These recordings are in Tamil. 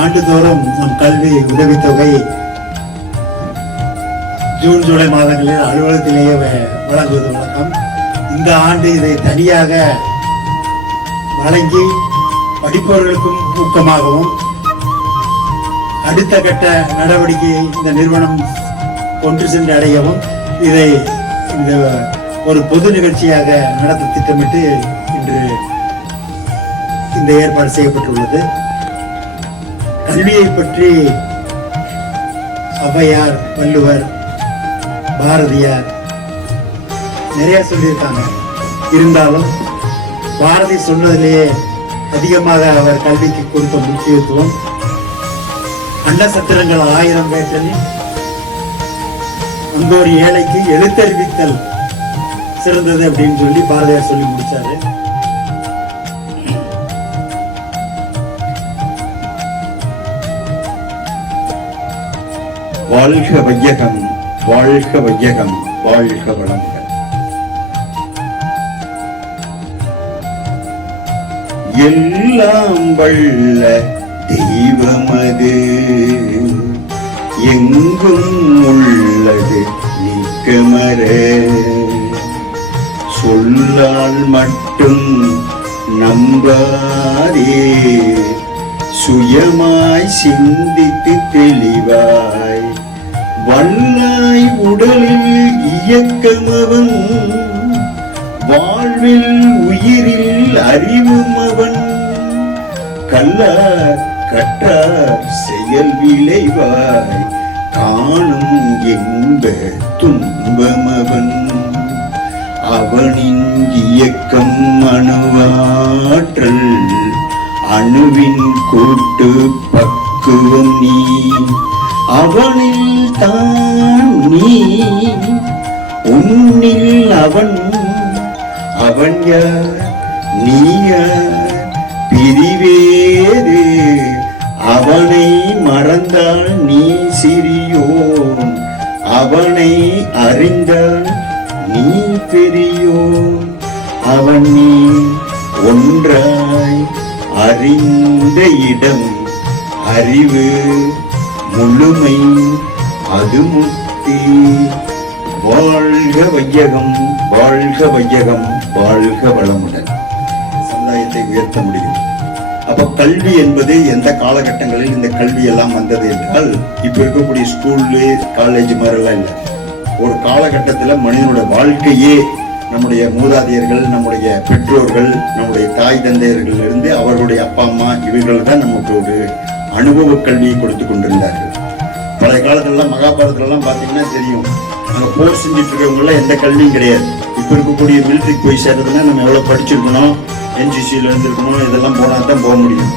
ஆண்டுதோறும் நம் கல்வி உதவித்தொகை ஜூன் ஜூலை மாதங்களில் அலுவலகத்திலேயே வழங்குவது வழக்கம். இந்த ஆண்டு இதை தனியாக வழங்கி படிப்பவர்களுக்கும் ஊக்கமாகவும் அடுத்த கட்ட நடவடிக்கை இந்த நிறுவனம் கொண்டு சென்று அடையவும் இதை இந்த ஒரு பொது நிகழ்ச்சியாக நடத்த திட்டமிட்டு இன்று இந்த ஏற்பாடு செய்யப்பட்டுள்ளது. கல்வியை பற்றி ஔவையார் வள்ளுவர் பாரதியார் நிறைய சொல்லியிருக்காங்க. இருந்தாலும் பாரதி சொன்னதிலேயே அதிகமாக அவர் கல்விக்கு கொடுத்த முக்கியத்துவம் அண்ட சத்திரங்கள் ஆயிரம் வேற்றலில் அந்த ஒரு ஏழைக்கு எழுத்தறிவித்தல் சிறந்தது அப்படின்னு சொல்லி பாரதியார் சொல்லி முடிச்சாரு. வாழ்க வையகம் வாழ்க வையகம் வாழ்க வளங்கள். எல்லாம் வல்ல தெய்வமது எங்கும் உள்ளது நீக்கமர சொல்லால் மட்டும் நம்பாதே சுயமாய் சிந்தித்து தெளிவாய் வல்லாய் உடலில் இயக்கமவன் வாழ்வில் உயிரில் அறிவும் அவன் கல்லார் கற்றார் செயல் விளைவாய் காணும் என்ப துன்பமவன். அவனின் இயக்கம் அணுவாற்றல் அணுவின் கூட்டு பக்குவம் நீ. அவனில் தான் நீ உன்னில் அவன் அவன் யார்? நீ யார்? திருமுத்தி வாழ்க வையகம் வாழ்க வையகம் வாழ்க வளமுடன். சமுதாயத்தை உயர்த்த முடியும். அப்ப கல்வி என்பது எந்த காலகட்டங்களில் இந்த கல்வி எல்லாம் வந்தது என்றால் இப்ப இருக்கக்கூடிய ஸ்கூல்லு காலேஜ் மாதிரிலாம் இல்லை. ஒரு காலகட்டத்துல மனிதனோட வாழ்க்கையே நம்முடைய மூதாதையர்கள் நம்முடைய பெற்றோர்கள் நம்முடைய தாய் தந்தையர்கள் இருந்து அவர்களுடைய அப்பா அம்மா இவர்கள் தான் நமக்கு ஒரு அனுபவ கல்வியை கொடுத்து கொண்டிருந்தார்கள். பழைய காலத்துல மகாபாரதத்துல எல்லாம் பாத்தீங்கன்னா தெரியும். அங்க போர் செஞ்சுட்டு இருக்கவங்க எந்த கல்வியும் கிடையாது. இப்ப இருக்கக்கூடிய மிலிட்ரிக்கு போய் சேர்றதுன்னா நம்ம எவ்வளவு படிச்சிருக்கணும் என்சிசியில இருந்திருக்கணும் இதெல்லாம் போனா தான் போக முடியும்.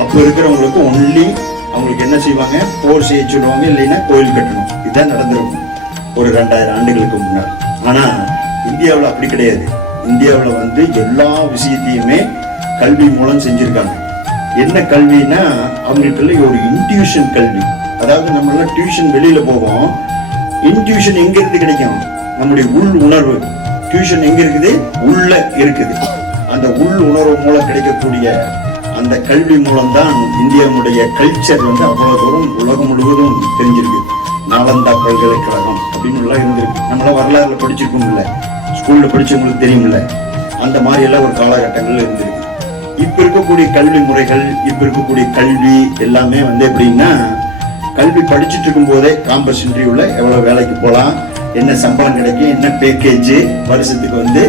அப்ப இருக்கிறவங்களுக்கு ஒன்லி அவங்களுக்கு என்ன செய்வாங்க? போர் செய்ய சொல்லுவாங்க இல்லைன்னா கோயில் கட்டணும். இதுதான் நடந்திருக்கும். ஒரு ரெண்டாயிரம் ஆண்டுகளுக்கு முன்னாடி ஆனா இந்தியாவில் அப்படி கிடையாது. இந்தியாவில் வந்து எல்லா விஷயத்தையுமே கல்வி மூலம் செஞ்சிருக்காங்க. என்ன கல்வின்னா அவங்ககிட்ட ஒரு இன்ட்யூஷன் கல்வி. அதாவது நம்ம டியூஷன் வெளியில போவோம். இன்டியூஷன் எங்க இருந்து கிடைக்கும்? நம்முடைய உள் உணர்வு. டியூஷன் எங்க இருக்குது? உள்ள இருக்குது. அந்த உள் உணர்வு மூலம் கிடைக்கக்கூடிய அந்த கல்வி மூலம் தான் இந்தியாவுடைய கல்ச்சர் வந்து அவ்வளவு தூரம் உலகம் முழுவதும் தெரிஞ்சிருக்கு. நாலந்தா பல்கலைக்கழகம் அப்படின்னு எல்லாம் இருந்திருக்கு. நம்மள வரலாறுல படிச்சிருக்கோம்ல ஸ்கூல்ல படிச்சவங்களுக்கு தெரியும்ல. அந்த மாதிரி எல்லாம் ஒரு காலகட்டங்கள்ல இருந்திருக்கு. இப்ப இருக்கக்கூடிய கல்வி முறைகள் இப்ப இருக்கக்கூடிய கல்வி எல்லாமே வந்து எப்படின்னா கல்வி படிச்சுட்டு இருக்கும் போதே காம்பஸ் இன்டர்வியூல எவ்வளவு வேலைக்கு போகலாம் என்ன சம்பளம் கிடைக்கும் என்ன பேக்கேஜ் வருஷத்துக்கு வந்து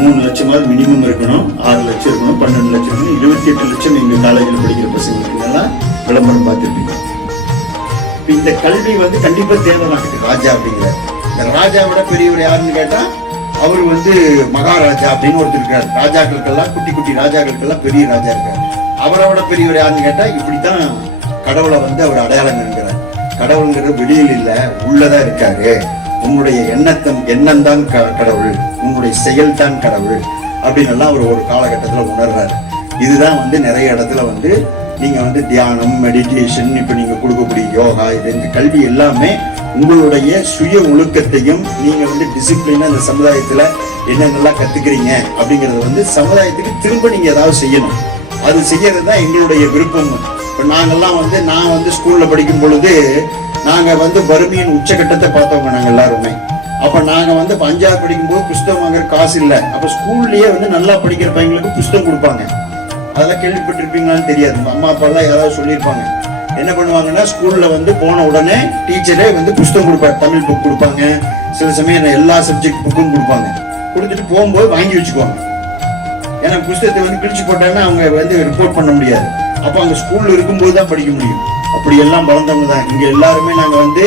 மூணு லட்சமாவது மினிமம் இருக்கணும் ஆறு லட்சம் இருக்கணும் பன்னெண்டு லட்சம் இருக்கணும் இருபத்தி எட்டு லட்சம் எங்கள் காலேஜில் படிக்கிற பசங்களுக்கு எல்லாம் விளம்பரம் பார்த்துருப்பீங்க. இந்த கல்வி வந்து கண்டிப்பா தேவை நமக்கு ராஜா அப்படிங்கிற. இந்த ராஜாவோட பெரியவர் யாருன்னு கேட்டா அவர் வந்து மகாராஜா அப்படின்னு ஒருத்தர் இருக்காரு. ராஜாக்களுக்கெல்லாம் குட்டி குட்டி ராஜாக்களுக்கெல்லாம் பெரிய ராஜா இருக்காரு. அவரோட பெரியவர் யாருன்னு கேட்டா இப்படித்தான் கடவுளை வந்து அவர் அடையாளம் இருக்கிறார் கடவுள்ங்கிறது வெளியில் இல்லை உள்ளதா இருக்காரு. உன்னுடைய எண்ணத்தம் எண்ணம் தான் கடவுள். உன்னுடைய செயல் தான் கடவுள். அப்படின்னு எல்லாம் அவர் ஒரு காலகட்டத்தில் உணர்றாரு. இதுதான் வந்து நிறைய இடத்துல வந்து நீங்கள் வந்து தியானம் மெடிடேஷன் இப்போ நீங்கள் கொடுக்கக்கூடிய யோகா இது இந்த கல்வி எல்லாமே உங்களுடைய சுய ஒழுக்கத்தையும் நீங்கள் வந்து டிசிப்ளினாக அந்த சமுதாயத்தில் என்னென்னலாம் கத்துக்கிறீங்க அப்படிங்கிறத வந்து சமுதாயத்துக்கு திரும்ப நீங்கள் ஏதாவது செய்யணும். அது செய்யறது தான் எங்களுடைய விருப்பம். இப்போ நாங்கெல்லாம் வந்து நான் வந்து ஸ்கூல்ல படிக்கும் பொழுது நாங்க வந்து வறுமையின் உச்சகட்டத்தை பார்த்தவங்க நாங்கள் எல்லாருமே. அப்போ நாங்க வந்து பஞ்சாப் படிக்கும்போது புஸ்தகம் வாங்குற காசு இல்லை. அப்போ ஸ்கூல்லயே வந்து நல்லா படிக்கிற பையங்களுக்கு புஸ்தகம் கொடுப்பாங்க. அதெல்லாம் கேள்விப்பட்டிருப்பீங்களான்னு தெரியாது. அம்மா அப்பாலாம் யாராவது சொல்லியிருப்பாங்க. என்ன பண்ணுவாங்கன்னா ஸ்கூல்ல வந்து போன உடனே டீச்சரே வந்து புஸ்தகம் கொடுப்பாரு. தமிழ் புக் கொடுப்பாங்க. சில சமயம் எல்லா சப்ஜெக்ட் புக்கும் கொடுப்பாங்க. கொடுத்துட்டு போகும்போது வாங்கி வச்சுக்குவாங்க. ஏன்னா புஸ்தகத்தை வந்து கிழிச்சு போட்டாங்கன்னா அவங்க வந்து ரிப்போர்ட் பண்ண முடியாது. அப்போ அங்கே ஸ்கூல்ல இருக்கும்போது தான் படிக்க முடியும். அப்படி எல்லாம் வளர்ந்தவங்க தான். இங்கே எல்லாருமே நாங்கள் வந்து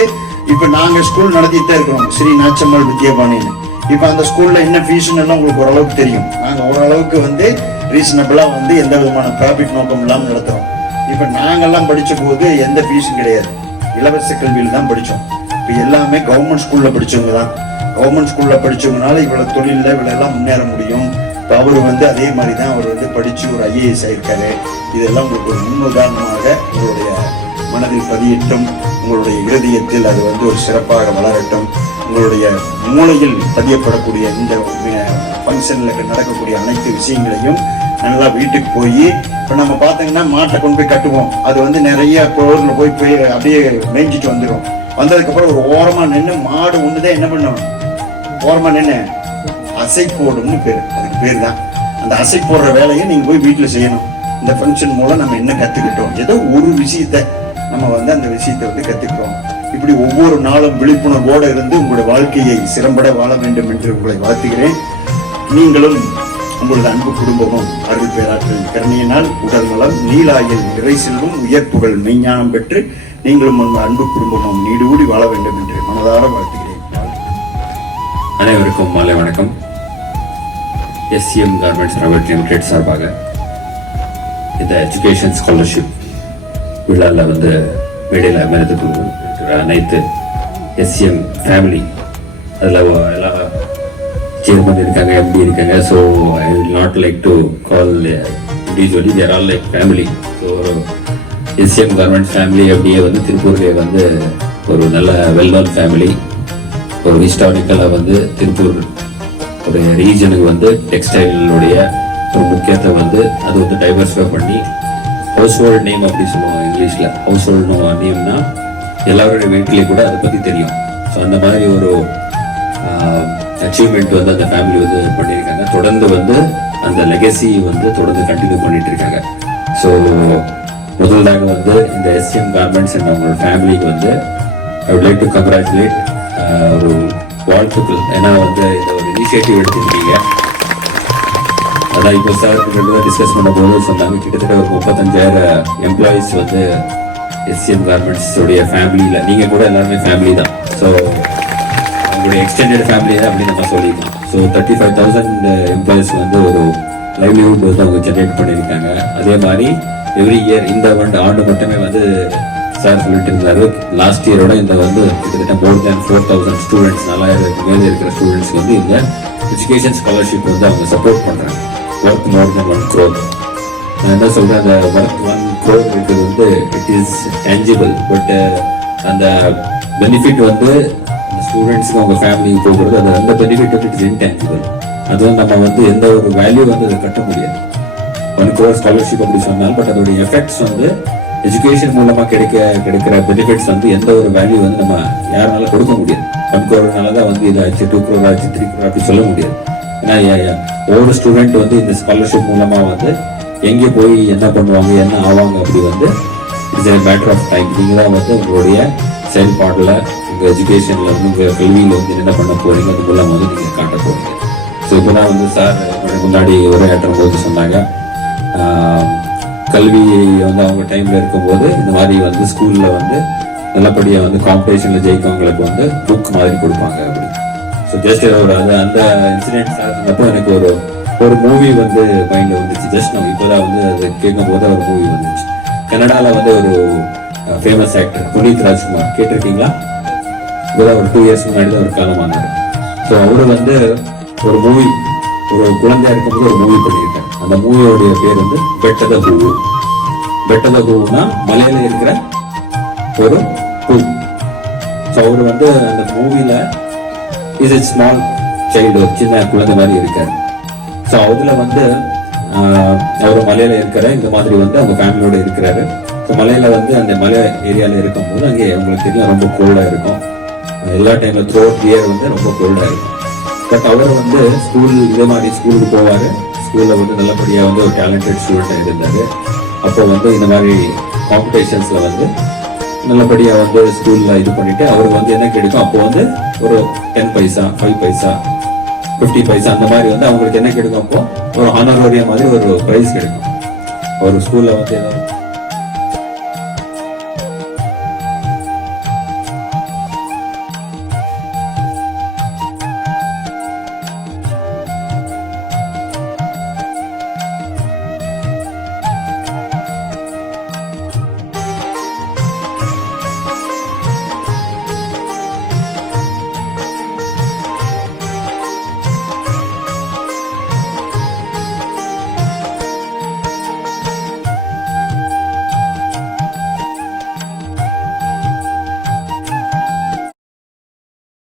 இப்போ நாங்க ஸ்கூல் நடத்திட்டு தான் இருக்கிறோம். ஸ்ரீ நாச்சம்மாள் வித்யாபாணின்னு. இப்போ அந்த ஸ்கூல்ல என்ன ஃபீஸ்ன்னு எல்லாம் உங்களுக்கு ஓரளவுக்கு தெரியும். நாங்கள் ஓரளவுக்கு வந்து ரீசனபிளா வந்து எந்த விதமான ப்ராஃபிட் நோக்கம் இல்லாமல் நடத்துறோம். இப்ப நாங்கெல்லாம் படித்த போது எந்த ஃபீஸும் கிடையாது. இலவச கல்வியில் தான் படித்தோம் இப்ப எல்லாமே கவர்மெண்ட் ஸ்கூல்ல படிச்சவங்க தான். கவர்மெண்ட் ஸ்கூல்ல படிச்சவங்கனால இவ்வளோ தொழிலில் இவ்வளவு எல்லாம் முன்னேற முடியும். அவர் வந்து அதே மாதிரி தான் அவர் வந்து படித்து ஒரு ஐஏஎஸ் ஆயிருக்காரு. இதெல்லாம் உங்களுக்கு ஒரு முன்னுதாரணமாக உங்களுடைய மனதில் பதியட்டும். உங்களுடைய இருதயத்தில் அது வந்து ஒரு சிறப்பாக வளரட்டும். உங்களுடைய மூளையில் பதியப்படக்கூடிய இந்த ஃபங்க்ஷனில் நடக்கக்கூடிய அனைத்து விஷயங்களையும் நல்லா வீட்டுக்கு போய் இப்போ நம்ம பார்த்தீங்கன்னா மாட்டை கொண்டு போய் கட்டுவோம். அது வந்து நிறைய பொருளில் போய் போய் அப்படியே மேய்ஞ்சிட்டு வந்துடும் வந்ததுக்கப்புறம் ஒரு ஓரமாக நின்று மாடு ஒன்று தான் என்ன பண்ணும்? ஓரமாக நின்று அசை போடும்னு பேர். அதுக்கு பேர் தான் அந்த அசை போடுற வேலையை நீங்க போய் வீட்டில் செய்யணும். இந்த ஃபங்க்ஷன் மூலம் நம்ம என்ன கத்துக்கிட்டோம்? ஏதோ ஒரு விஷயத்த நம்ம வந்து அந்த விஷயத்தை வந்து கத்துக்கிறோம் இப்படி ஒவ்வொரு நாளும் விழிப்புணர்வோடு இருந்து உங்களுடைய வாழ்க்கையை சிறம்பட வாழ வேண்டும் என்று உங்களை வாழ்த்துகிறேன். நீங்களும் உங்களது அன்பு குடும்பமும் அருள் பேராற்றல் கருணையினால் உடல் நலம் நீலாயில் இறை செல்வம் உயர்ப்புகள் மெய்ஞானம் பெற்று நீங்களும் உங்கள் அன்பு குடும்பமும் நீடூடி வாழ வேண்டும் என்று மனதார வாழ்த்துகிறேன். அனைவருக்கும் மாலை வணக்கம். எஸ்சிஎம் கார்மெண்ட்ஸ் பிரைவேட் லிமிடெட் சார்பாக இந்த எஜுகேஷன் ஸ்காலர்ஷிப் விழாவில் வந்து மேடையில் அமர்ந்து கொண்டிருக்கிற அனைத்து எஸ்சிஎம் ஃபேமிலி அதில் எல்லா சேர்மன் இருக்காங்க எம்டி இருக்காங்க. So I will not like to call individually there all like family so SCM garments family அப்படியே வந்து திருப்பூர்லேயே வந்து ஒரு நல்ல வெல் நோன் ஃபேமிலி ஒரு ஹிஸ்டாரிக்கலாக வந்து திருப்பூர் ஒரு ரீஜனுக்கு வந்து டெக்ஸ்டைலுடைய ஒரு முக்கியத்தை வந்து அது வந்து டைவர்சிஃபை பண்ணி ஹவுஸ் ஹோல்ட் நேம் அப்படி சொல்லுவாங்க இங்கிலீஷில். ஹவுஸ் ஹோல்ட் நேம்னா எல்லாருடைய வீட்லேயும் கூட அதை பற்றி தெரியும். ஸோ அந்த மாதிரி ஒரு அச்சீவ்மெண்ட் வந்து அந்த ஃபேமிலி வந்து பண்ணியிருக்காங்க. தொடர்ந்து வந்து அந்த லெகசி வந்து தொடர்ந்து கண்டினியூ பண்ணிட்டு இருக்காங்க ஸோ முதலாக வந்து இந்த எஸ்எம் கார்மெண்ட்ஸ் அண்ட் அவங்களோட ஃபேமிலிக்கு வந்து I would like to congratulate ஒரு வாழ்த்துக்கள். ஏன்னா வந்து இந்த ஒரு இனிஷியேட்டிவ் எடுத்துருக்கீங்க. அதான் இப்போ சார் ரெண்டு டிஸ்கஸ் போது சொன்னாங்க. கிட்டத்தட்ட ஒரு முப்பத்தஞ்சாயிரம் எம்ப்ளாயிஸ் வந்து எஸ்சிஎம் கார்மெண்ட்ஸ் ஃபேமிலியில் நீங்கள் கூட எல்லாருமே ஃபேமிலி தான். ஸோ உங்களுடைய எக்ஸ்டெண்டட் ஃபேமிலி தான் அப்படின்னு நம்ம சொல்லியிருக்கோம் so thirty five thousand employees வந்து ஒரு லைவ்லிஹுட் வந்து அவங்க ஜென்ரேட் பண்ணியிருக்காங்க. அதே மாதிரி எவ்ரி இயர் இந்த ஆண்டு ஆண்டு மட்டுமே வந்து சார் சொல்லிட்டு இருந்தாரு லாஸ்ட் இயரோட இந்த வந்து கிட்டத்தட்ட more than four thousand students நாலாயிரத்துக்கு மேலே இருக்கிற ஸ்டூடெண்ட்ஸ் வந்து இந்த எஜுகேஷன் ஸ்காலர்ஷிப் வந்து அவங்க சப்போர்ட் பண்ணுறாங்க work more than one growth நான் என்ன சொல்றேன் அந்த ஒர்க் ஒன் க்ரோத் இருக்கிறது வந்து இட் இஸ் டேஞ்சிபிள் பட் அந்த பெனிஃபிட் வந்து ஸ்டூடெண்ட்ஸுக்கு அவங்க ஃபேமிலிக்கு போகிறது அது அந்த பெனிஃபிட் வந்து இட்ஸ் இன்டேஞ்சிபிள் அது வந்து நம்ம வந்து எந்த ஒரு வேல்யூ வந்து அதை கட்ட முடியாது. ஒன் க்ரோர் ஸ்காலர்ஷிப் அப்படி சொன்னால் பட் அதோடைய எஃபெக்ட்ஸ் வந்து எஜுகேஷன் மூலமா கிடைக்க கிடைக்கிற பெனிஃபிட்ஸ் வந்து எந்த ஒரு வேல்யூ வந்து நம்ம யாருனால கொடுக்க முடியாது. ஒன் க்ரோர்னால தான் வந்து இது ஆச்சு டூ க்ரோர் ஆச்சு த்ரீ க்ரோர் அப்படி சொல்ல முடியாது. ஏன்னா ஒவ்வொரு ஸ்டூடெண்ட் வந்து இந்த ஸ்காலர்ஷிப் மூலமா வந்து எங்கே போய் என்ன பண்ணுவாங்க என்ன ஆவாங்க அப்படி வந்து it's a matter of time நீங்கள் தான் வந்து உங்களுடைய செயல்பாடில் உங்கள் எஜுகேஷனில் வந்து உங்கள் கல்வியில் வந்து என்ன பண்ண போகிறீங்க அது மூலம் வந்து நீங்கள் காட்ட போகிறீங்க ஸோ இப்போதான் வந்து சார் முன்னாடி உரையாற்றும் போது சொன்னாங்க கல்வி வந்து அவங்க டைம்ல இருக்கும்போது இந்த மாதிரி வந்து ஸ்கூல்ல வந்து நல்லபடியா வந்து காம்படிஷன்ல ஜெயிக்கவங்களுக்கு வந்து புக் மாதிரி கொடுப்பாங்க அப்படி. ஸோ ஜஸ்ட் ஒரு அந்த அந்த இன்சிடென்ட் மட்டும் எனக்கு ஒரு ஒரு மூவி வந்து மைண்ட்ல வந்துச்சு. ஜஸ்ட் நம்ம இப்போதான் வந்து அது கேட்கும் போது ஒரு மூவி வந்துச்சு. கனடால வந்து ஒரு ஃபேமஸ் ஆக்டர் புனீத் ராஜ்குமார். கேட்டிருக்கீங்களா? இப்போ ஒரு டூ இயர்ஸ் முன்னாடி தான் ஒரு காலமானார். ஸோ அவர் வந்து ஒரு மூவி ஒரு குழந்தையா இருக்கும்போது ஒரு மூவி பண்ணியிருக்கேன். அந்த மூவியோடைய பேர் வந்து பெட்டத பூவு பெட்டத பூவுனா மலையில இருக்கிற ஒரு பூ. ஸோ அவர் வந்து அந்த மூவில இஸ் இட் ஸ்மால் சைல்டு சின்ன குழந்தை மாதிரி இருக்காரு. ஸோ அதுல வந்து ஆஹ், அவர் மலையில இருக்கிற இந்த மாதிரி வந்து அவங்க ஃபேமிலியோட இருக்கிறாரு. ஸோ மலையில வந்து அந்த மலை ஏரியாவில் இருக்கும்போது அங்கே அவங்களுக்கு தெரியும் ரொம்ப கோல்டாக இருக்கும். எல்லா டைம்ல த்ரோ இயர் வந்து ரொம்ப கோல்டாக இருக்கும். பட் அவர் வந்து ஸ்கூல் இதே மாதிரி ஸ்கூலுக்கு போவார். ஸ்கூலில் வந்து நல்லபடியாக வந்து ஒரு டேலண்டட் ஸ்டூடெண்டாக இருந்தார். அப்போ வந்து இந்த மாதிரி காம்படிஷன்ஸில் வந்து நல்லபடியாக வந்து ஸ்கூலில் இது பண்ணிவிட்டு அவருக்கு வந்து என்ன கிடைக்கும் அப்போ வந்து ஒரு ten paisa five paisa fifty paisa அந்த மாதிரி வந்து அவங்களுக்கு என்ன கிடைக்கும் அப்போ ஒரு ஹானரோரியா மாதிரி ஒரு ப்ரைஸ் கிடைக்கும் ஒரு ஸ்கூலில் வந்து